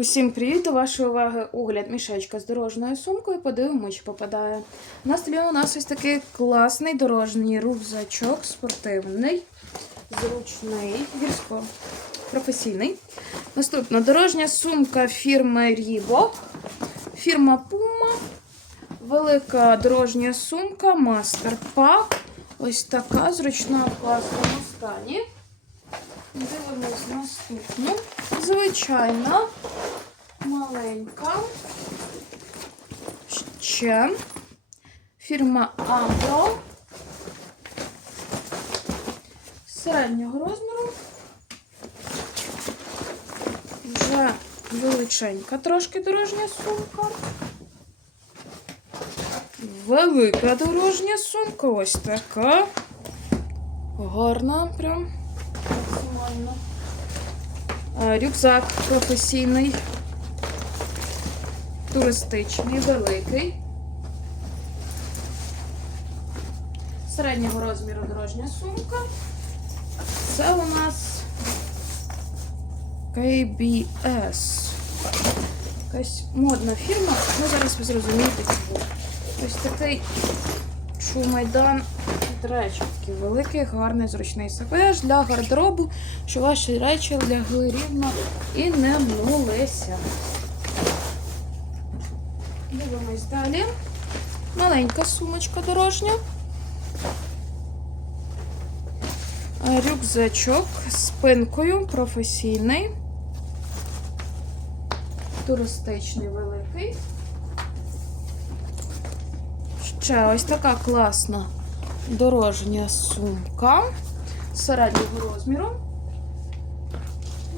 Усім привіт! До вашої уваги огляд мішечка з дорожньою сумкою. Подивимо, чи попадає. На столі у нас ось такий класний дорожній рюкзачок, спортивний, зручний, гірсько професійний. Наступна дорожня сумка фірми Reebok, фірма Puma, велика дорожня сумка Master Pack. Ось така зручна в класному стані. Дивимось наступну. Звичайна, маленька. Ще. Фірма Ambro. Середнього розміру. Вже величенька трошки дорожня сумка. Велика дорожня сумка. Ось така. Гарна прям. Максимально. Е, Рюкзак професійний, туристичний, великий. Середнього розміру дорожня сумка. Це у нас KBS. Якась модна фірма. Ну, зараз ви зрозумієте, чому. Ось такий шумайдан. Речі, такий великий, гарний, зручний саквояж для гардеробу, щоб ваші речі лягли рівно і не мнулися. Дивимось далі. Маленька сумочка дорожня. Рюкзачок з спинкою професійний. Туристичний великий. Ще ось така класна дорожня сумка середнього розміру.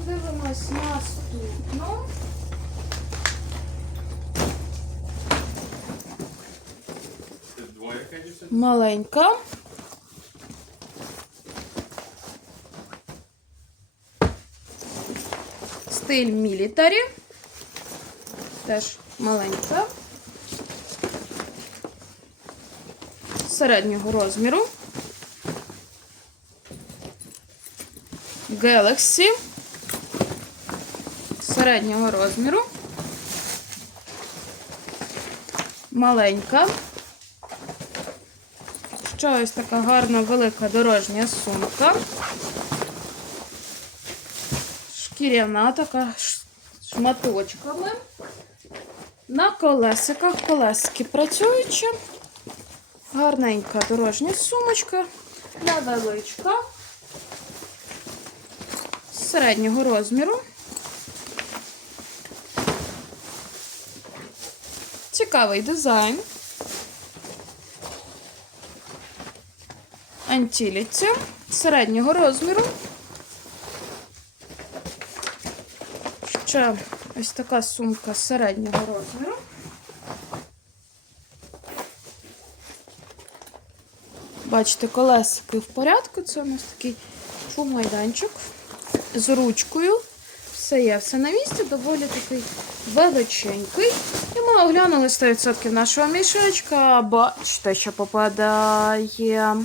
Дивимось наступну. Маленька. Стиль мілітарі. Теж маленька. Середнього розміру. Galaxy. Середнього розміру. Маленька. Ще ось така гарна велика дорожня сумка. Шкіряна така шматочками. На колесиках колески працюючі. Гарненька дорожня сумочка. Невеличка. Середнього розміру. Цікавий дизайн. Антіліці середнього розміру. Ще ось така сумка середнього розміру. Бачите, колесики в порядку. Це у нас такий шумайданчик з ручкою. Все є, все на місці, доволі такий величенький. І ми оглянули 100% нашого мішечка. Бачите, що попадає.